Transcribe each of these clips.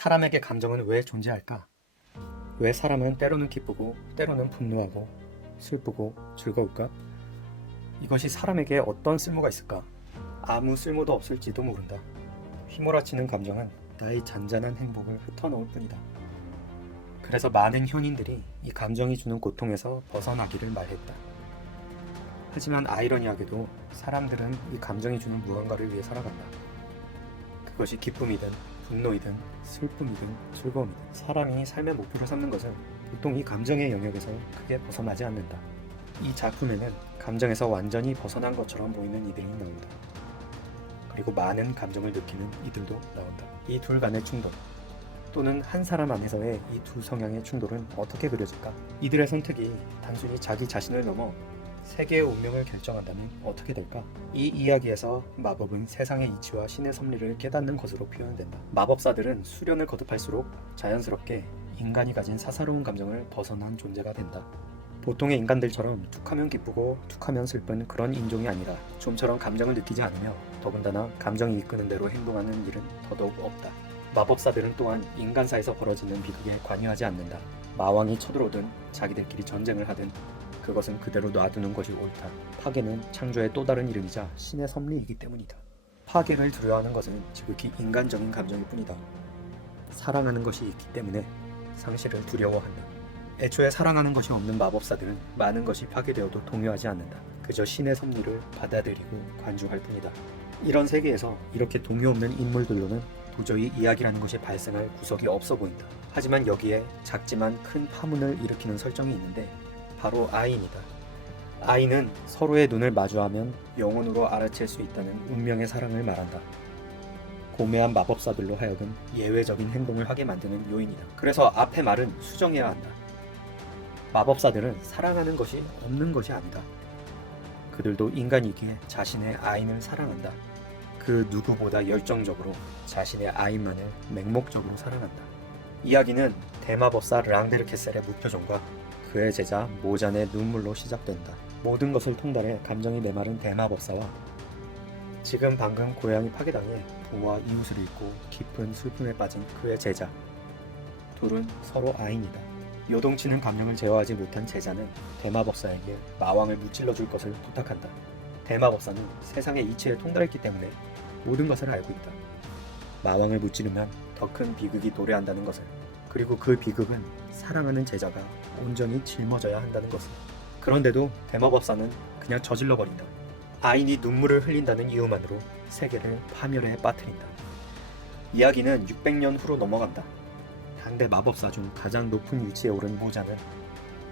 사람에게 감정은 왜 존재할까? 왜 사람은 때로는 기쁘고 때로는 분노하고 슬프고 즐거울까? 이것이 사람에게 어떤 쓸모가 있을까? 아무 쓸모도 없을지도 모른다. 휘몰아치는 감정은 나의 잔잔한 행복을 흩어놓을 뿐이다. 그래서 많은 현인들이 이 감정이 주는 고통에서 벗어나기를 말했다. 하지만 아이러니하게도 사람들은 이 감정이 주는 무언가를 위해 살아간다. 그것이 기쁨이든 분노이든 슬픔이든 즐거움이든 사람이 삶의 목표로 삼는 것은 보통 이 감정의 영역에서 크게 벗어나지 않는다. 이 작품에는 감정에서 완전히 벗어난 것처럼 보이는 이들이 나온다. 그리고 많은 감정을 느끼는 이들도 나온다. 이 둘 간의 충돌 또는 한 사람 안에서의 이 두 성향의 충돌은 어떻게 그려질까? 이들의 선택이 단순히 자기 자신을 넘어 세계의 운명을 결정한다면 어떻게 될까? 이 이야기에서 마법은 세상의 이치와 신의 섭리를 깨닫는 것으로 표현된다. 마법사들은 수련을 거듭할수록 자연스럽게 인간이 가진 사사로운 감정을 벗어난 존재가 된다. 보통의 인간들처럼 툭하면 기쁘고 툭하면 슬픈 그런 인종이 아니라 좀처럼 감정을 느끼지 않으며 더군다나 감정이 이끄는 대로 행동하는 일은 더더욱 없다. 마법사들은 또한 인간사에서 벌어지는 비극에 관여하지 않는다. 마왕이 쳐들어오든 자기들끼리 전쟁을 하든 그것은 그대로 놔두는 것이 옳다. 파괴는 창조의 또 다른 이름이자 신의 섭리이기 때문이다. 파괴를 두려워하는 것은 지극히 인간적인 감정일 뿐이다. 사랑하는 것이 있기 때문에 상실을 두려워한다. 애초에 사랑하는 것이 없는 마법사들은 많은 것이 파괴되어도 동요하지 않는다. 그저 신의 섭리를 받아들이고 관주할 뿐이다. 이런 세계에서 이렇게 동요 없는 인물들로는 도저히 이야기라는 것이 발생할 구석이 없어 보인다. 하지만 여기에 작지만 큰 파문을 일으키는 설정이 있는데 바로 아인이다. 아인은 서로의 눈을 마주하면 영혼으로 알아챌 수 있다는 운명의 사랑을 말한다. 고매한 마법사들로 하여금 예외적인 행동을 하게 만드는 요인이다. 그래서 앞의 말은 수정해야 한다. 마법사들은 사랑하는 것이 없는 것이 아니다. 그들도 인간이기에 자신의 아인을 사랑한다. 그 누구보다 열정적으로 자신의 아인만을 맹목적으로 사랑한다. 이야기는 대마법사 랑베르케셀의 무표정과 그의 제자 모잔의 눈물로 시작된다. 모든 것을 통달해 감정이 메마른 대마법사와 지금 방금 고향이 파괴당해 부와 이웃을 잃고 깊은 슬픔에 빠진 그의 제자, 둘은 서로 아인이다. 요동치는 감정을 제어하지 못한 제자는 대마법사에게 마왕을 무찔러 줄 것을 부탁한다. 대마법사는 세상의 이치에 통달했기 때문에 모든 것을 알고 있다. 마왕을 무찌르면 더 큰 비극이 도래한다는 것을, 그리고 그 비극은 사랑하는 제자가 온전히 짊어져야 한다는 것을. 그런데도 대마법사는 그냥 저질러버린다. 아인이 눈물을 흘린다는 이유만으로 세계를 파멸에 빠뜨린다. 이야기는 600년 후로 넘어간다. 당대 마법사 중 가장 높은 위치에 오른 모자는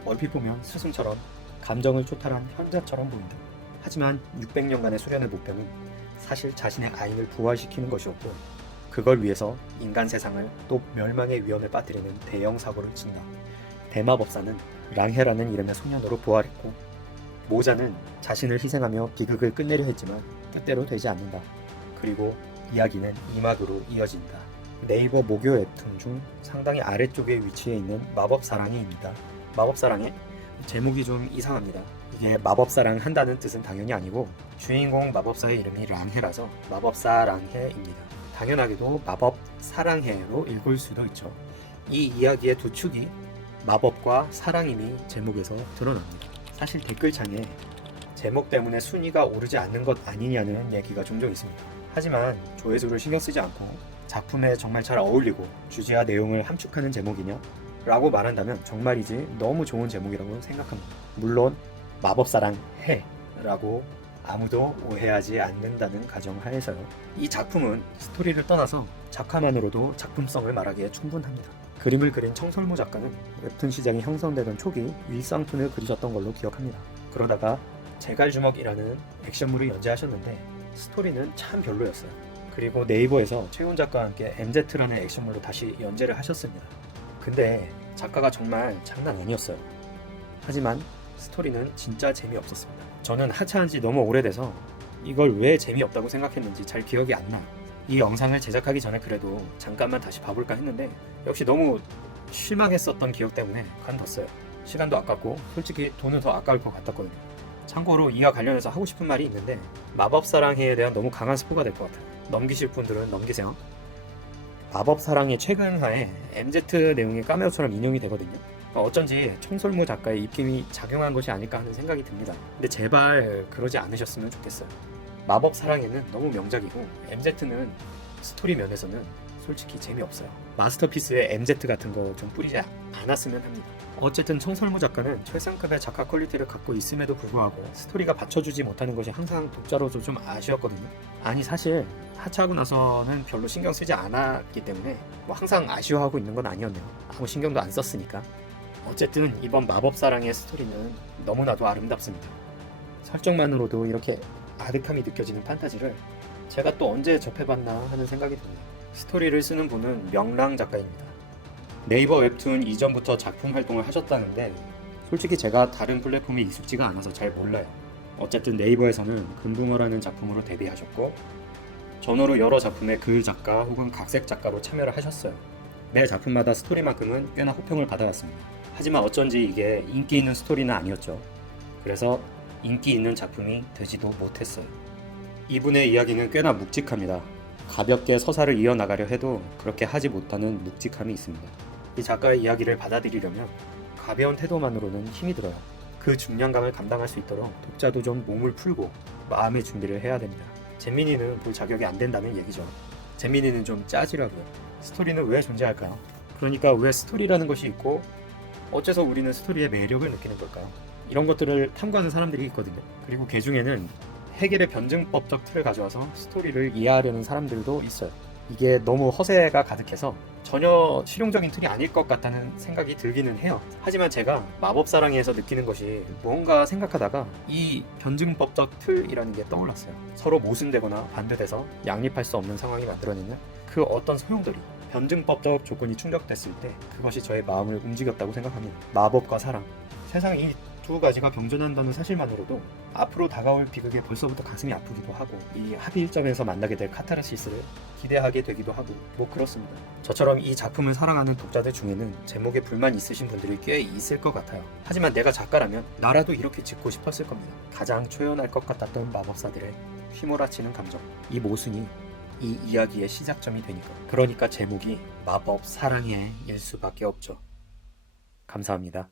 얼핏 보면 스승처럼 감정을 초탈한 현자처럼 보인다. 하지만 600년간의 수련의 목표는 사실 자신의 아인을 부활시키는 것이었고 그걸 위해서 인간 세상을 또 멸망의 위험에 빠뜨리는 대형 사고를 친다. 대마법사는 랑헤라는 이름의 소년으로 부활했고 모자는 자신을 희생하며 비극을 끝내려 했지만 뜻대로 되지 않는다. 그리고 이야기는 이막으로 이어진다. 네이버 모교 웹툰 중 상당히 아래쪽에 위치해 있는 마법사랑해입니다. 마법사랑해? 제목이 좀 이상합니다. 이게 마법사랑 한다는 뜻은 당연히 아니고 주인공 마법사의 이름이 랑헤라서 마법사랑해입니다. 당연하게도 마법사랑해로 읽을 수도 있죠. 이 이야기의 두 축이 마법과 사랑임이 제목에서 드러납니다. 사실 댓글창에 제목 때문에 순위가 오르지 않는 것 아니냐는 얘기가 종종 있습니다. 하지만 조회수를 신경 쓰지 않고 작품에 정말 잘 어울리고 주제와 내용을 함축하는 제목이냐? 라고 말한다면 정말이지 너무 좋은 제목이라고 생각합니다. 물론 마법사랑 해 라고 아무도 오해하지 않는다는 가정하에서요. 이 작품은 스토리를 떠나서 작화만으로도 작품성을 말하기에 충분합니다. 그림을 그린 청설모 작가는 웹툰 시장이 형성되던 초기 일상툰을 그리셨던 걸로 기억합니다. 그러다가 제갈주먹이라는 액션물을 연재하셨는데 스토리는 참 별로였어요. 그리고 네이버에서 최훈 작가와 함께 MZ라는 액션물로 다시 연재를 하셨습니다. 근데 작가가 정말 장난 아니었어요. 하지만 스토리는 진짜 재미없었습니다. 저는 하차한 지 너무 오래돼서 이걸 왜 재미없다고 생각했는지 잘 기억이 안 나. 이 영상을 제작하기 전에 그래도 잠깐만 다시 봐볼까 했는데 역시 너무 실망했었던 기억 때문에 관뒀어요. 시간도 아깝고 솔직히 돈은 더 아까울 것 같았거든요. 참고로 이와 관련해서 하고 싶은 말이 있는데 마법사랑해에 대한 너무 강한 스포가 될 것 같아요. 넘기실 분들은 넘기세요. 마법 사랑의 최근화에 MZ 내용이 카메오처럼 인용이 되거든요. 어쩐지 청설모 작가의 입김이 작용한 것이 아닐까 하는 생각이 듭니다. 근데 제발 그러지 않으셨으면 좋겠어요. 마법 사랑에는 너무 명작이고 MZ는 스토리 면에서는 솔직히 재미없어요. 마스터피스에 MZ 같은 거 좀 뿌리지 않았으면 합니다. 어쨌든 청설모 작가는 최상급의 작가 퀄리티를 갖고 있음에도 불구하고 스토리가 받쳐주지 못하는 것이 항상 독자로서 좀 아쉬웠거든요. 아니 사실 하차하고 나서는 별로 신경 쓰지 않았기 때문에 뭐 항상 아쉬워하고 있는 건 아니었네요. 아무 신경도 안 썼으니까. 어쨌든 이번 마법사랑의 스토리는 너무나도 아름답습니다. 설정만으로도 이렇게 아득함이 느껴지는 판타지를 제가 또 언제 접해봤나 하는 생각이 듭니다. 스토리를 쓰는 분은 명랑 작가입니다. 네이버 웹툰 이전부터 작품 활동을 하셨다는데 솔직히 제가 다른 플랫폼에 익숙지가 않아서 잘 몰라요. 어쨌든 네이버에서는 금붕어라는 작품으로 데뷔하셨고 전후로 여러 작품의 글 작가 혹은 각색 작가로 참여를 하셨어요. 매 작품마다 스토리만큼은 꽤나 호평을 받아왔습니다. 하지만 어쩐지 이게 인기 있는 스토리는 아니었죠. 그래서 인기 있는 작품이 되지도 못했어요. 이분의 이야기는 꽤나 묵직합니다. 가볍게 서사를 이어나가려 해도 그렇게 하지 못하는 묵직함이 있습니다. 이 작가의 이야기를 받아들이려면 가벼운 태도만으로는 힘이 들어요. 그 중량감을 감당할 수 있도록 독자도 좀 몸을 풀고 마음의 준비를 해야 됩니다. 잼민이는 볼 자격이 안 된다는 얘기죠. 잼민이는 좀 짜지라고요. 스토리는 왜 존재할까요? 그러니까 왜 스토리라는 것이 있고 어째서 우리는 스토리의 매력을 느끼는 걸까요? 이런 것들을 탐구하는 사람들이 있거든요. 그리고 그 중에는 해겔의 변증법적 틀을 가져와서 스토리를 이해하려는 사람들도 있어요. 이게 너무 허세가 가득해서 전혀 실용적인 틀이 아닐 것 같다는 생각이 들기는 해요. 하지만 제가 마법사랑에서 느끼는 것이 뭔가 생각하다가 이 변증법적 틀이라는 게 떠올랐어요. 서로 모순되거나 반대돼서 양립할 수 없는 상황이 만들어내는 그 어떤 소용돌이, 변증법적 조건이 충족됐을 때 그것이 저의 마음을 움직였다고 생각합니다. 마법과 사랑, 세상 이 두 가지가 경존한다는 사실만으로도 앞으로 다가올 비극에 벌써부터 가슴이 아프기도 하고 이 합의점에서 만나게 될 카타르시스를 기대하게 되기도 하고 뭐 그렇습니다. 저처럼 이 작품을 사랑하는 독자들 중에는 제목에 불만 있으신 분들이 꽤 있을 것 같아요. 하지만 내가 작가라면 나라도 이렇게 짓고 싶었을 겁니다. 가장 초연할 것 같았던 마법사들의 휘몰아치는 감정, 이 모순이 이 이야기의 시작점이 되니까. 그러니까 제목이 마법 사랑의 일 수밖에 없죠. 감사합니다.